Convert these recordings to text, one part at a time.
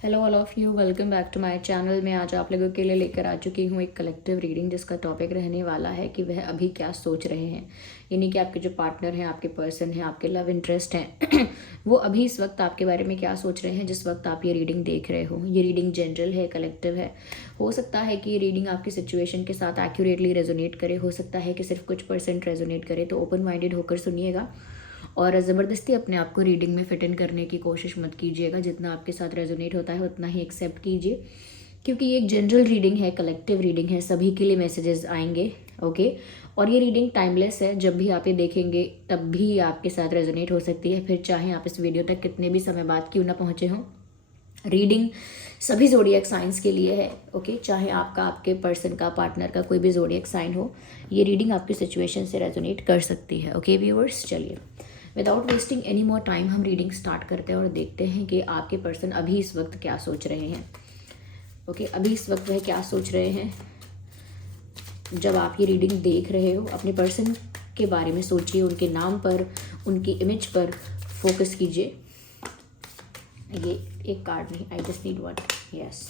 Hello all of you, welcome back to my channel. मैं आज आप लोगों के लिए लेकर आ चुकी हूँ एक कलेक्टिव रीडिंग जिसका टॉपिक रहने वाला है कि वह अभी क्या सोच रहे हैं। यानी कि आपके जो पार्टनर हैं, आपके पर्सन हैं, आपके लव इंटरेस्ट हैं वो अभी इस वक्त आपके बारे में क्या सोच रहे हैं जिस वक्त आप ये रीडिंग देख रहे हो। ये रीडिंग जनरल है, कलेक्टिव है। हो सकता है कि ये रीडिंग आपकी सिचुएशन के साथ एक्यूरेटली रेजोनेट करे, हो सकता है कि सिर्फ कुछ परसेंट रेजोनेट करे। तो ओपन माइंडेड होकर सुनिएगा और ज़बरदस्ती अपने आप को रीडिंग में फिट इन करने की कोशिश मत कीजिएगा। जितना आपके साथ रेजोनेट होता है उतना ही एक्सेप्ट कीजिए, क्योंकि ये एक जनरल रीडिंग है, कलेक्टिव रीडिंग है, सभी के लिए मैसेजेस आएंगे। ओके। और ये रीडिंग टाइमलेस है, जब भी आप ये देखेंगे तब भी आपके साथ रेजोनेट हो सकती है, फिर चाहे आप इस वीडियो तक कितने भी समय बाद क्यों ना पहुँचे हों। रीडिंग सभी जोडियक साइंस के लिए है। ओके, चाहे आपका, आपके पर्सन का, पार्टनर का कोई भी जोडियक साइन हो, ये रीडिंग आपकी सिचुएशन से रेजोनेट कर सकती है। ओके व्यूअर्स, चलिए without wasting any more time हम रीडिंग स्टार्ट करते हैं और देखते हैं कि आपके पर्सन अभी इस वक्त क्या सोच रहे हैं। ओके, अभी इस वक्त वह क्या सोच रहे हैं जब आप ये रीडिंग देख रहे हो। अपने पर्सन के बारे में सोचिए, उनके नाम पर, उनकी इमेज पर फोकस कीजिए। ये एक कार्ड नहीं, I just need one. Yes,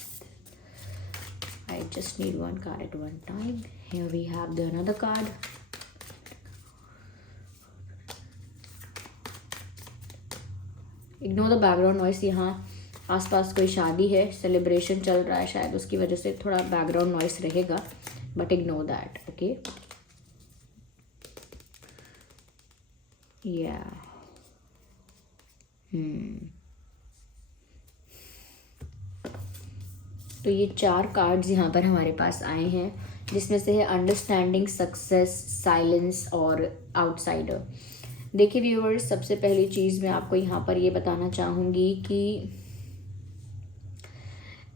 I just need one card at one time. Here we have the another card. Ignore the background noise. यहाँ आसपास कोई शादी है, सेलिब्रेशन चल रहा है शायद, उसकी वजह से थोड़ा बैकग्राउंड नॉइस रहेगा, बट इग्नोर दैट। ओके, या तो ये 4 कार्ड्स यहाँ पर हमारे पास आए हैं, जिसमें से है अंडरस्टैंडिंग, सक्सेस, साइलेंस और आउटसाइडर। देखिए व्यूअर्स, सबसे पहली चीज़ मैं आपको यहाँ पर ये बताना चाहूँगी कि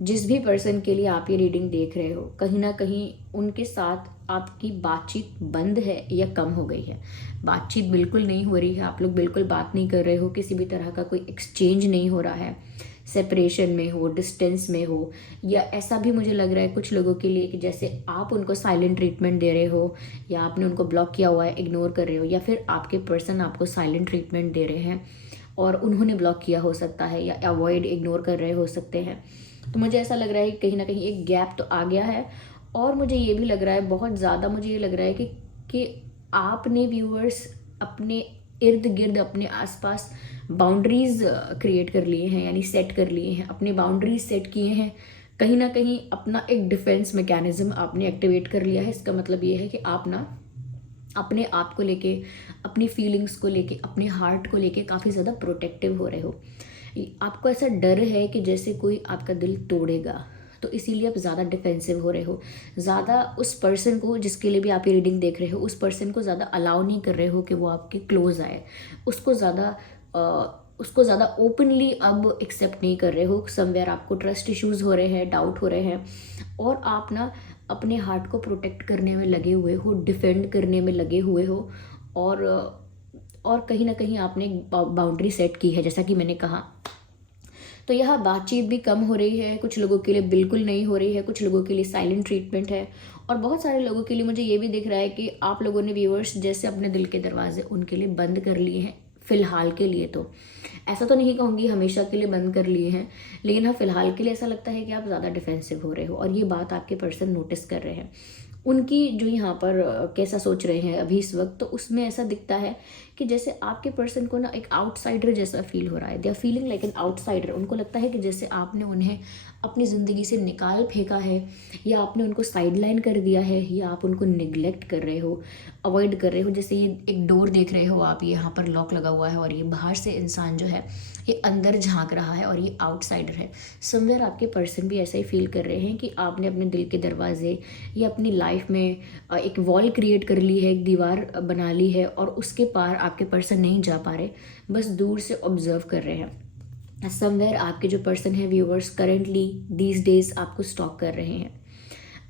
जिस भी पर्सन के लिए आप ये रीडिंग देख रहे हो, कहीं ना कहीं उनके साथ आपकी बातचीत बंद है या कम हो गई है। बातचीत बिल्कुल नहीं हो रही है, आप लोग बिल्कुल बात नहीं कर रहे हो, किसी भी तरह का कोई एक्सचेंज नहीं हो रहा है। सेपरेशन में हो, डिस्टेंस में हो, या ऐसा भी मुझे लग रहा है कुछ लोगों के लिए कि जैसे आप उनको साइलेंट ट्रीटमेंट दे रहे हो, या आपने उनको ब्लॉक किया हुआ है, इग्नोर कर रहे हो, या फिर आपके पर्सन आपको साइलेंट ट्रीटमेंट दे रहे हैं और उन्होंने ब्लॉक किया हो सकता है, या अवॉइड, इग्नोर कर रहे हो सकते हैं। तो मुझे ऐसा लग रहा है कि कहीं ना कहीं एक गैप तो आ गया है। और मुझे ये भी लग रहा है, बहुत ज़्यादा मुझे ये लग रहा है कि आपने व्यूअर्स अपने इर्द गिर्द, अपने आसपास बाउंड्रीज क्रिएट कर लिए हैं, यानी सेट कर लिए हैं, अपने बाउंड्रीज सेट किए हैं। कहीं ना कहीं अपना एक डिफेंस मैकेनिज्म आपने एक्टिवेट कर लिया है। इसका मतलब ये है कि आप ना अपने आप को लेके, अपनी फीलिंग्स को लेके, अपने हार्ट को लेके काफ़ी ज़्यादा प्रोटेक्टिव हो रहे हो। आपको ऐसा डर है कि जैसे कोई आपका दिल तोड़ेगा, तो इसीलिए आप ज़्यादा डिफेंसिव हो रहे हो। ज़्यादा उस पर्सन को, जिसके लिए भी आप ये रीडिंग देख रहे हो, उस पर्सन को ज़्यादा अलाउ नहीं कर रहे हो कि वो आपके क्लोज आए। उसको ज़्यादा ओपनली अब एक्सेप्ट नहीं कर रहे हो। समवेयर आपको ट्रस्ट इश्यूज हो रहे हैं, डाउट हो रहे हैं, और आप ना अपने हार्ट को प्रोटेक्ट करने में लगे हुए हो, डिफेंड करने में लगे हुए हो। और कहीं ना कहीं आपने बाउंड्री सेट की है, जैसा कि मैंने कहा। तो यह बातचीत भी कम हो रही है, कुछ लोगों के लिए बिल्कुल नहीं हो रही है, कुछ लोगों के लिए साइलेंट ट्रीटमेंट है, और बहुत सारे लोगों के लिए मुझे ये भी दिख रहा है कि आप लोगों ने व्यूअर्स जैसे अपने दिल के दरवाजे उनके लिए बंद कर लिए हैं फिलहाल के लिए। तो ऐसा तो नहीं कहूँगी हमेशा के लिए बंद कर लिए हैं, लेकिन हाँ, फिलहाल के लिए ऐसा लगता है कि आप ज़्यादा डिफेंसिव हो रहे हो, और ये बात आपके पर्सन नोटिस कर रहे हैं। उनकी जो यहाँ पर कैसा सोच रहे हैं अभी इस वक्त, तो उसमें ऐसा दिखता है कि जैसे आपके पर्सन को ना एक आउटसाइडर जैसा फील हो रहा है। They are feeling like an outsider. उनको लगता है कि जैसे आपने उन्हें अपनी ज़िंदगी से निकाल फेंका है, या आपने उनको साइडलाइन कर दिया है, या आप उनको निगलेक्ट कर रहे हो, अवॉइड कर रहे हो। जैसे ये एक डोर देख रहे हो आप, यहाँ पर लॉक लगा हुआ है, और ये बाहर से इंसान जो है ये अंदर झांक रहा है, और ये आउटसाइडर है। समवेयर आपके पर्सन भी ऐसा ही फील कर रहे हैं कि आपने अपने दिल के दरवाजे या अपनी लाइफ में एक वॉल क्रिएट कर ली है, एक दीवार बना ली है, और उसके पार आपके पर्सन नहीं जा पा रहे, बस दूर से ऑब्जर्व कर रहे हैं। समवेयर आपके जो पर्सन है व्यूअर्स, करेंटली दीज डेज आपको स्टॉक कर रहे हैं,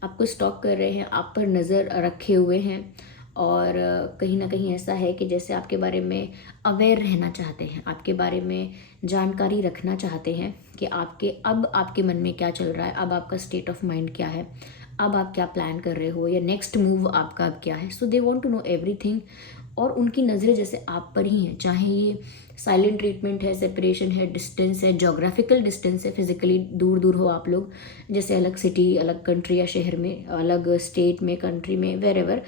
आपको स्टॉक कर रहे हैं, आप पर नज़र रखे हुए हैं। और कहीं ना कहीं ऐसा है कि जैसे आपके बारे में अवेयर रहना चाहते हैं, आपके बारे में जानकारी रखना चाहते हैं कि अब आपके मन में क्या चल रहा है, अब आपका स्टेट ऑफ माइंड क्या है, अब आप क्या प्लान कर रहे हो, या नेक्स्ट मूव आपका अब क्या है। So they want to know everything. और उनकी नज़रें जैसे आप पर ही हैं, चाहे ये साइलेंट ट्रीटमेंट है, सेपरेशन है, डिस्टेंस है, जोग्राफिकल डिस्टेंस है, फिजिकली दूर दूर हो आप लोग, जैसे अलग सिटी, अलग कंट्री या शहर में, अलग स्टेट में, कंट्री में, वेर एवर,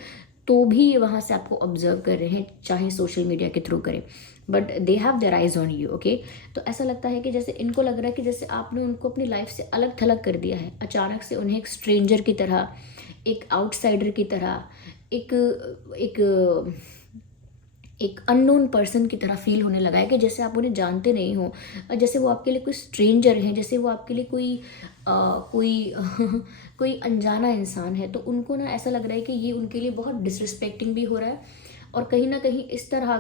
तो भी ये वहाँ से आपको ऑब्जर्व कर रहे हैं, चाहे सोशल मीडिया के थ्रू करें, but they have their eyes on you. Okay, तो ऐसा लगता है कि जैसे इनको लग रहा है कि जैसे आपने उनको अपनी लाइफ से अलग थलग कर दिया है, अचानक से उन्हें एक स्ट्रेंजर की तरह, एक आउटसाइडर की तरह, एक एक एक अननोन पर्सन की तरह फील होने लगा है, कि जैसे आप उन्हें जानते नहीं हो, जैसे वो आपके लिए कोई स्ट्रेंजर हैं, जैसे वो आपके लिए कोई कोई अनजाना इंसान है। तो उनको ना ऐसा लग रहा है कि ये उनके लिए बहुत डिसरिस्पेक्टिंग भी हो रहा है, और कहीं ना कहीं इस तरह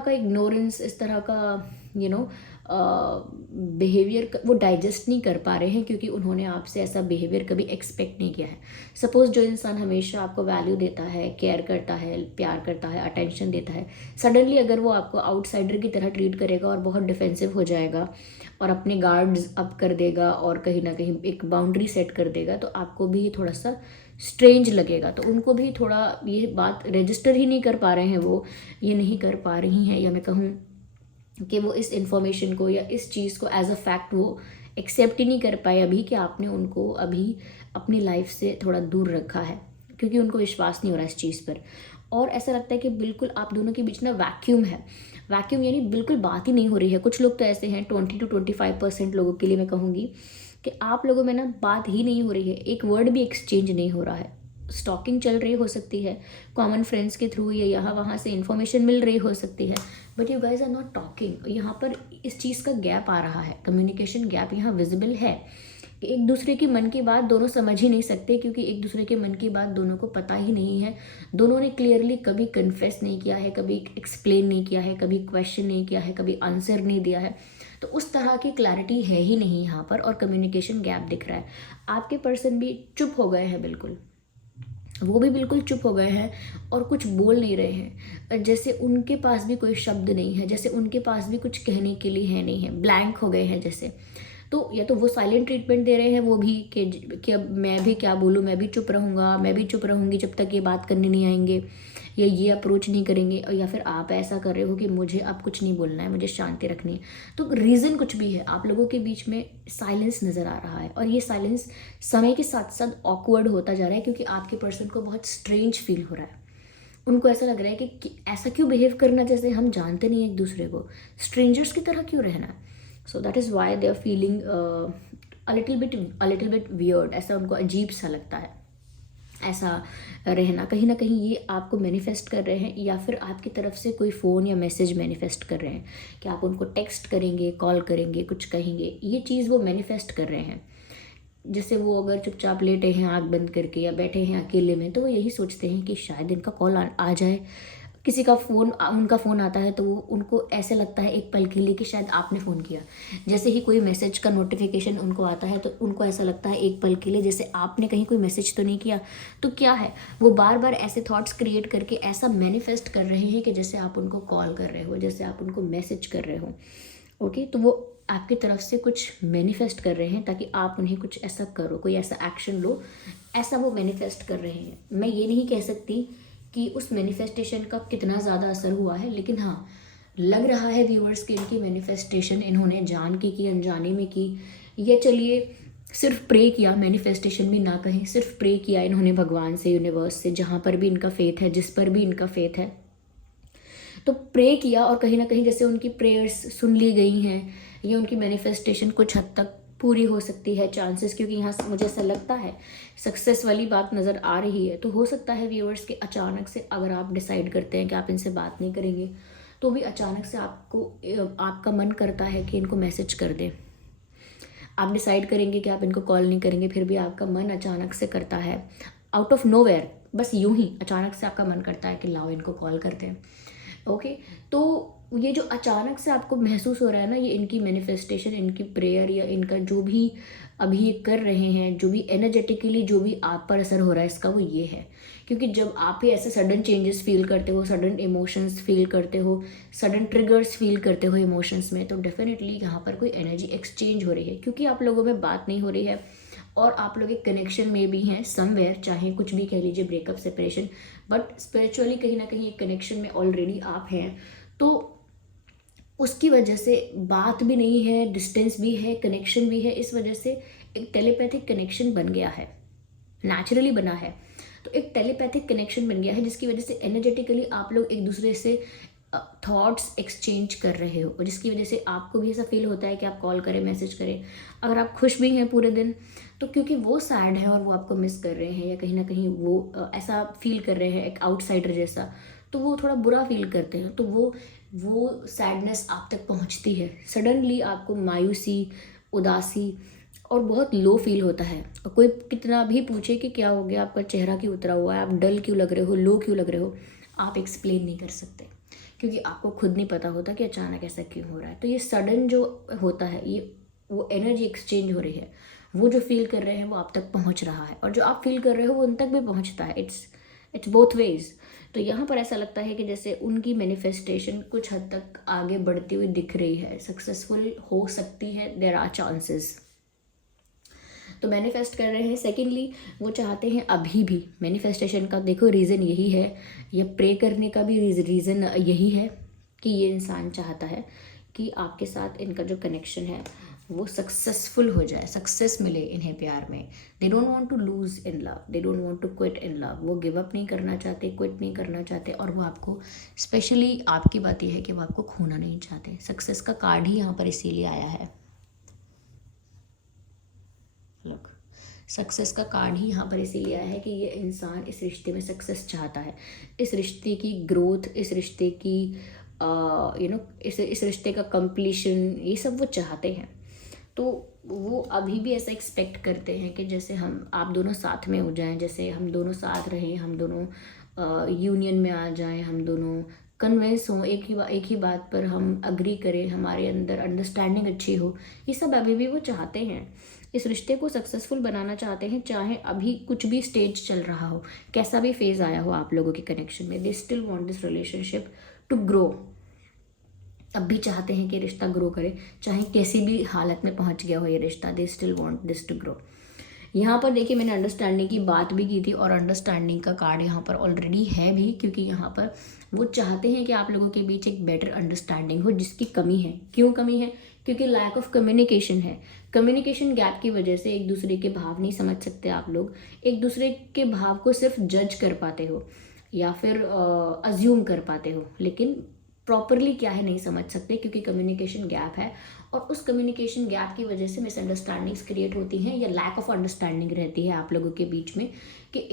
का इग्नोरेंस, इस तरह का यू नो बिहेवियर वो डाइजेस्ट नहीं कर पा रहे हैं, क्योंकि उन्होंने आपसे ऐसा बिहेवियर कभी एक्सपेक्ट नहीं किया है। सपोज जो इंसान हमेशा आपको वैल्यू देता है, केयर करता है, प्यार करता है, अटेंशन देता है, सडनली अगर वो आपको आउटसाइडर की तरह ट्रीट करेगा और बहुत डिफेंसिव हो जाएगा और अपने गार्ड्स अप कर देगा और कहीं ना कहीं एक बाउंड्री सेट कर देगा, तो आपको भी थोड़ा सा स्ट्रेंज लगेगा। तो उनको भी थोड़ा ये बात रजिस्टर ही नहीं कर पा रहे हैं, वो ये नहीं कर पा रही हैं, या मैं कहूँ कि वो इस इंफॉर्मेशन को या इस चीज़ को एज अ फैक्ट वो एक्सेप्ट ही नहीं कर पाए अभी, कि आपने उनको अभी अपनी लाइफ से थोड़ा दूर रखा है, क्योंकि उनको विश्वास नहीं हो रहा है इस चीज़ पर। और ऐसा लगता है कि बिल्कुल आप दोनों के बीच ना वैक्यूम है, वैक्यूम यानी बिल्कुल बात ही नहीं हो रही है। कुछ लोग तो ऐसे हैं, 20 to 25% लोगों के लिए मैं कहूँगी कि आप लोगों में ना बात ही नहीं हो रही है, एक वर्ड भी एक्सचेंज नहीं हो रहा है। स्टॉकिंग चल रही हो सकती है कॉमन फ्रेंड्स के थ्रू, या यहाँ वहाँ से इन्फॉर्मेशन मिल रही हो सकती है, but you guys are not talking. यहाँ पर इस चीज़ का गैप आ रहा है, कम्युनिकेशन गैप यहाँ विजिबल है। एक दूसरे की मन की बात दोनों समझ ही नहीं सकते, क्योंकि एक दूसरे के मन की बात दोनों को पता ही नहीं है। दोनों ने क्लियरली कभी कन्फेस नहीं किया है, कभी एक्सप्लेन नहीं किया है, कभी क्वेश्चन नहीं किया है, कभी आंसर नहीं दिया है। तो उस तरह की क्लैरिटी है ही नहीं यहाँ पर, और कम्युनिकेशन गैप दिख रहा है। आपके पर्सन भी चुप हो गए हैं, बिल्कुल वो भी बिल्कुल चुप हो गए हैं और कुछ बोल नहीं रहे हैं, जैसे उनके पास भी कोई शब्द नहीं है, जैसे उनके पास भी कुछ कहने के लिए है नहीं है, ब्लैंक हो गए हैं जैसे। तो या तो वो साइलेंट ट्रीटमेंट दे रहे हैं वो भी, कि अब मैं भी क्या बोलूँ, मैं भी चुप रहूँगा, मैं भी चुप रहूँगी जब तक ये बात करने नहीं आएंगे, या ये अप्रोच नहीं करेंगे, और या फिर आप ऐसा कर रहे हो कि मुझे अब कुछ नहीं बोलना है, मुझे शांति रखनी है। तो रीज़न कुछ भी है, आप लोगों के बीच में साइलेंस नज़र आ रहा है, और ये साइलेंस समय के साथ साथ ऑकवर्ड होता जा रहा है, क्योंकि आपके पर्सन को बहुत स्ट्रेंज फील हो रहा है। उनको ऐसा लग रहा है कि ऐसा क्यों बिहेव करना, जैसे हम जानते नहीं एक दूसरे को, स्ट्रेंजर्स की तरह क्यों रहना। So that is why they are feeling a little bit weird, ऐसा उनको अजीब सा लगता है ऐसा रहना। कहीं ना कहीं ये आपको मैनिफेस्ट कर रहे हैं, या फिर आपकी तरफ से कोई फ़ोन या मैसेज मैनिफेस्ट कर रहे हैं कि आप उनको टेक्स्ट करेंगे, कॉल करेंगे, कुछ कहेंगे, ये चीज़ वो मैनिफेस्ट कर रहे हैं। जैसे वो अगर चुपचाप लेटे हैं आँख बंद करके, या बैठे हैं अकेले में, तो वो यही सोचते हैं कि शायद इनका कॉल आ जाए, किसी का फ़ोन, उनका फ़ोन आता है तो वो उनको ऐसे लगता है एक पल के लिए कि शायद आपने फ़ोन किया। जैसे ही कोई मैसेज का नोटिफिकेशन उनको आता है तो उनको ऐसा लगता है एक पल के लिए जैसे आपने कहीं कोई मैसेज तो नहीं किया। तो क्या है, वो बार बार ऐसे थॉट्स क्रिएट करके ऐसा मैनिफेस्ट कर रहे हैं कि जैसे आप उनको कॉल कर रहे हो, जैसे आप उनको मैसेज कर रहे हो। ओके, तो वो आपकी तरफ से कुछ मैनिफेस्ट कर रहे हैं ताकि आप उन्हें कुछ ऐसा करो, कोई ऐसा एक्शन लो, ऐसा वो मैनिफेस्ट कर रहे हैं। मैं ये नहीं कह सकती कि उस मैनिफेस्टेशन का कितना ज़्यादा असर हुआ है, लेकिन हाँ लग रहा है व्यूअर्स की इनकी मैनिफेस्टेशन इन्होंने जान की अनजाने में की, या चलिए सिर्फ प्रे किया, मैनिफेस्टेशन भी ना कहें, सिर्फ प्रे किया इन्होंने भगवान से, यूनिवर्स से, जहाँ पर भी इनका फेथ है, जिस पर भी इनका फेथ है, तो प्रे किया, और कहीं ना कहीं जैसे उनकी प्रेयर्स सुन ली गई हैं, या उनकी मैनिफेस्टेशन कुछ हद तक पूरी हो सकती है चांसेस, क्योंकि यहाँ मुझे ऐसा लगता है सक्सेस वाली बात नज़र आ रही है। तो हो सकता है व्यूअर्स के अचानक से अगर आप डिसाइड करते हैं कि आप इनसे बात नहीं करेंगे, तो भी अचानक से आपका मन करता है कि इनको मैसेज कर दें। आप डिसाइड करेंगे कि आप इनको कॉल नहीं करेंगे, फिर भी आपका मन अचानक से करता है, आउट ऑफ नोवेयर, बस यूं ही अचानक से आपका मन करता है कि लाओ इनको कॉल करते हैं। ओके, तो ये जो अचानक से आपको महसूस हो रहा है ना, ये इनकी मैनिफेस्टेशन, इनकी प्रेयर, या इनका जो भी अभी ये कर रहे हैं, जो भी एनर्जेटिकली जो भी आप पर असर हो रहा है, इसका वो ये है। क्योंकि जब आप ही ऐसे सडन चेंजेस फील करते हो, सडन इमोशंस फील करते हो, सडन ट्रिगर्स फील करते हो इमोशंस में, तो डेफिनेटली यहाँ पर कोई एनर्जी एक्सचेंज हो रही है, क्योंकि आप लोगों में बात नहीं हो रही है और आप लोग एक कनेक्शन में भी हैं समवेयर, चाहे कुछ भी कह लीजिए, ब्रेकअप, सेपरेशन, बट स्पिरिचुअली कहीं ना कहीं एक कनेक्शन में ऑलरेडी आप हैं। तो उसकी वजह से बात भी नहीं है, डिस्टेंस भी है, कनेक्शन भी है, इस वजह से एक टेलीपैथिक कनेक्शन बन गया है, नेचुरली बना है। तो एक टेलीपैथिक कनेक्शन बन गया है जिसकी वजह से एनर्जेटिकली आप लोग एक दूसरे से थॉट्स एक्सचेंज कर रहे हो, और जिसकी वजह से आपको भी ऐसा फील होता है कि आप कॉल करें, मैसेज करें। अगर आप खुश भी हैं पूरे दिन, तो क्योंकि वो सैड है और वो आपको मिस कर रहे हैं, या कहीं ना कहीं वो ऐसा फील कर रहे हैं एक आउटसाइडर जैसा, तो वो थोड़ा बुरा फील करते हैं, तो वो सैडनेस आप तक पहुंचती है। सडनली आपको मायूसी, उदासी और बहुत लो फील होता है। और कोई कितना भी पूछे कि क्या हो गया, आपका चेहरा क्यों उतरा हुआ है, आप डल क्यों लग रहे हो, लो क्यों लग रहे हो, आप एक्सप्लेन नहीं कर सकते, क्योंकि आपको खुद नहीं पता होता कि अचानक ऐसा क्यों हो रहा है। तो ये सडन जो होता है, ये वो एनर्जी एक्सचेंज हो रही है, वो जो फील कर रहे हैं वो आप तक पहुंच रहा है, और जो आप फील कर रहे हो वो उन तक भी पहुंचता है। It's both ways. तो यहाँ पर ऐसा लगता है कि जैसे उनकी मैनिफेस्टेशन कुछ हद तक आगे बढ़ती हुई दिख रही है, सक्सेसफुल हो सकती है, देयर आर चांसेस। तो मैनिफेस्ट कर रहे हैं। सेकेंडली, वो चाहते हैं अभी भी, मैनिफेस्टेशन का देखो रीज़न यही है, या प्रे करने का भी रीज़न यही है कि ये इंसान चाहता है कि आपके साथ इनका जो कनेक्शन है वो सक्सेसफुल हो जाए, सक्सेस मिले इन्हें प्यार में। They don't want to lose in love, they don't want to quit in love. वो गिव अप नहीं करना चाहते, क्विट नहीं करना चाहते, और वो आपको, स्पेशली आपकी बात यह है कि वो आपको खोना नहीं चाहते। सक्सेस का कार्ड ही यहाँ पर इसीलिए आया है। लुक, सक्सेस का कार्ड ही यहाँ पर इसीलिए आया है कि ये इंसान इस रिश्ते में सक्सेस चाहता है, इस रिश्ते की ग्रोथ, इस रिश्ते की इस रिश्ते का कंप्लीशन, ये सब वो चाहते हैं। तो वो अभी भी ऐसा एक्सपेक्ट करते हैं कि जैसे आप दोनों साथ में हो जाएं, जैसे हम दोनों साथ रहें, हम दोनों यूनियन में आ जाएं, हम दोनों कन्विंस हों, एक ही बात पर हम अग्री करें, हमारे अंदर अंडरस्टैंडिंग अच्छी हो। ये सब अभी भी वो चाहते हैं, इस रिश्ते को सक्सेसफुल बनाना चाहते हैं, चाहे अभी कुछ भी स्टेज चल रहा हो, कैसा भी फेज आया हो आप लोगों के कनेक्शन में। They still want this relationship to grow. अब भी चाहते हैं कि रिश्ता ग्रो करे, चाहे कैसी भी हालत में पहुंच गया हो ये रिश्ता, they still want this to grow. यहाँ पर देखिए, मैंने अंडरस्टैंडिंग की बात भी की थी, और अंडरस्टैंडिंग का कार्ड यहाँ पर ऑलरेडी है भी, क्योंकि यहाँ पर वो चाहते हैं कि आप लोगों के बीच एक बेटर अंडरस्टैंडिंग हो, जिसकी कमी है। क्यों कमी है? क्योंकि लैक ऑफ कम्युनिकेशन है। कम्युनिकेशन गैप की वजह से एक दूसरे के भाव नहीं समझ सकते आप लोग, एक दूसरे के भाव को सिर्फ जज कर पाते हो या फिर अज्यूम कर पाते हो, लेकिन प्रॉपरली क्या है नहीं समझ सकते, क्योंकि कम्युनिकेशन गैप है। और उस कम्युनिकेशन गैप की वजह से मिसअंडरस्टैंडिंग्स क्रिएट होती हैं, या लैक ऑफ अंडरस्टैंडिंग रहती है आप लोगों के बीच में, कि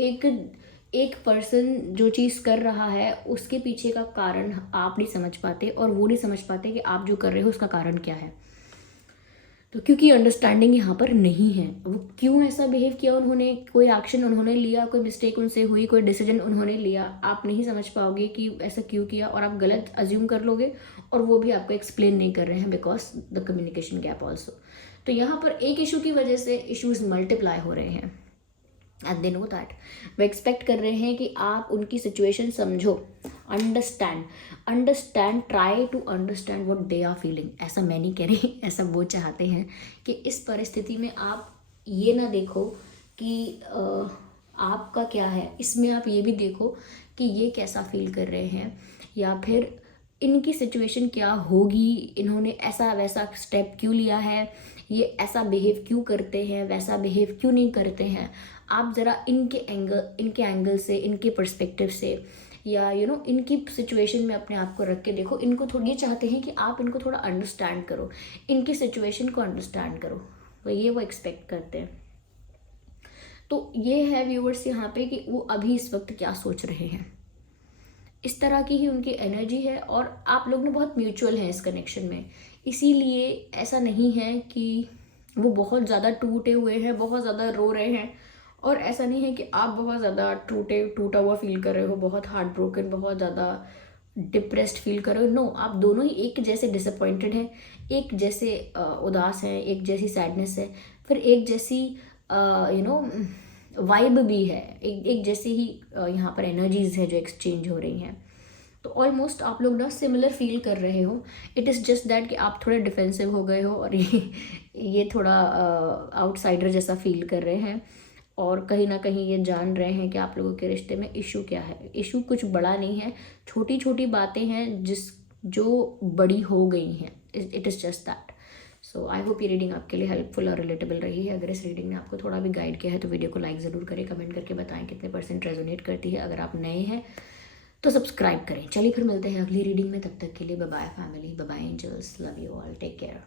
एक पर्सन जो चीज़ कर रहा है उसके पीछे का कारण आप नहीं समझ पाते, और वो नहीं समझ पाते कि आप जो कर रहे हो उसका कारण क्या है। तो क्योंकि अंडरस्टैंडिंग यहाँ पर नहीं है, वो क्यों ऐसा बिहेव किया, उन्होंने कोई एक्शन उन्होंने लिया, कोई मिस्टेक उनसे हुई, कोई डिसीजन उन्होंने लिया, आप नहीं समझ पाओगे कि ऐसा क्यों किया, और आप गलत अज्यूम कर लोगे, और वो भी आपको एक्सप्लेन नहीं कर रहे हैं, because the communication gap also. तो यहाँ पर एक इशू की वजह से इशूज़ मल्टीप्लाई हो रहे हैं, एंड दे नो दैट। वो एक्सपेक्ट कर रहे हैं कि आप उनकी सिचुएशन समझो, understand, try to understand what they are feeling. ऐसा मैं नहीं कह रही, ऐसा वो चाहते हैं कि इस परिस्थिति में आप ये ना देखो कि आपका क्या है, इसमें आप ये भी देखो कि ये कैसा फील कर रहे हैं, या फिर इनकी सिचुएशन क्या होगी, इन्होंने ऐसा वैसा स्टेप क्यों लिया है, ये ऐसा बिहेव क्यों करते हैं, वैसा बिहेव क्यों नहीं करते हैं। आप ज़रा इनके एंगल से, इनके पर्सपेक्टिव से, या इनकी सिचुएशन में अपने आप को रख के देखो। इनको थोड़ी, ये चाहते हैं कि आप इनको थोड़ा अंडरस्टैंड करो, इनकी सिचुएशन को अंडरस्टैंड करो, वो एक्सपेक्ट करते हैं। तो ये है व्यूअर्स यहाँ पे कि वो अभी इस वक्त क्या सोच रहे हैं, इस तरह की ही उनकी एनर्जी है, और आप लोग ना बहुत म्यूचुअल हैं इस कनेक्शन में। इसीलिए ऐसा नहीं है कि वो बहुत ज़्यादा टूटे हुए हैं, बहुत ज़्यादा रो रहे हैं, और ऐसा नहीं है कि आप बहुत ज़्यादा टूटा हुआ फील कर रहे हो, बहुत हार्ट ब्रोकन, बहुत ज़्यादा डिप्रेस्ड फील कर रहे हो। नो, आप दोनों ही एक जैसे डिसअपॉइंटेड हैं, एक जैसे उदास हैं, एक जैसी सैडनेस है, फिर एक जैसी वाइब भी है, एक जैसी ही यहाँ पर एनर्जीज है जो एक्सचेंज हो रही हैं। तो ऑलमोस्ट आप लोग ना सिमिलर फील कर रहे हो। इट इज़ जस्ट दैट कि आप थोड़े डिफेंसिव हो गए हो, और ये थोड़ा आउटसाइडर जैसा फील कर रहे हैं। और कहीं ना कहीं ये जान रहे हैं कि आप लोगों के रिश्ते में इशू क्या है। इशू कुछ बड़ा नहीं है, छोटी छोटी बातें हैं जो बड़ी हो गई हैं। It is just that. So I hope ये रीडिंग आपके लिए हेल्पफुल और रिलेटेबल रही है। अगर इस रीडिंग ने आपको थोड़ा भी गाइड किया है तो वीडियो को लाइक ज़रूर करें, कमेंट करके बताएं कितने % रेजोनेट करती है। अगर आप नए हैं तो सब्सक्राइब करें। चलिए फिर मिलते हैं अगली रीडिंग में, तब तक के लिए bye bye family, bye bye angels, love you all, take care.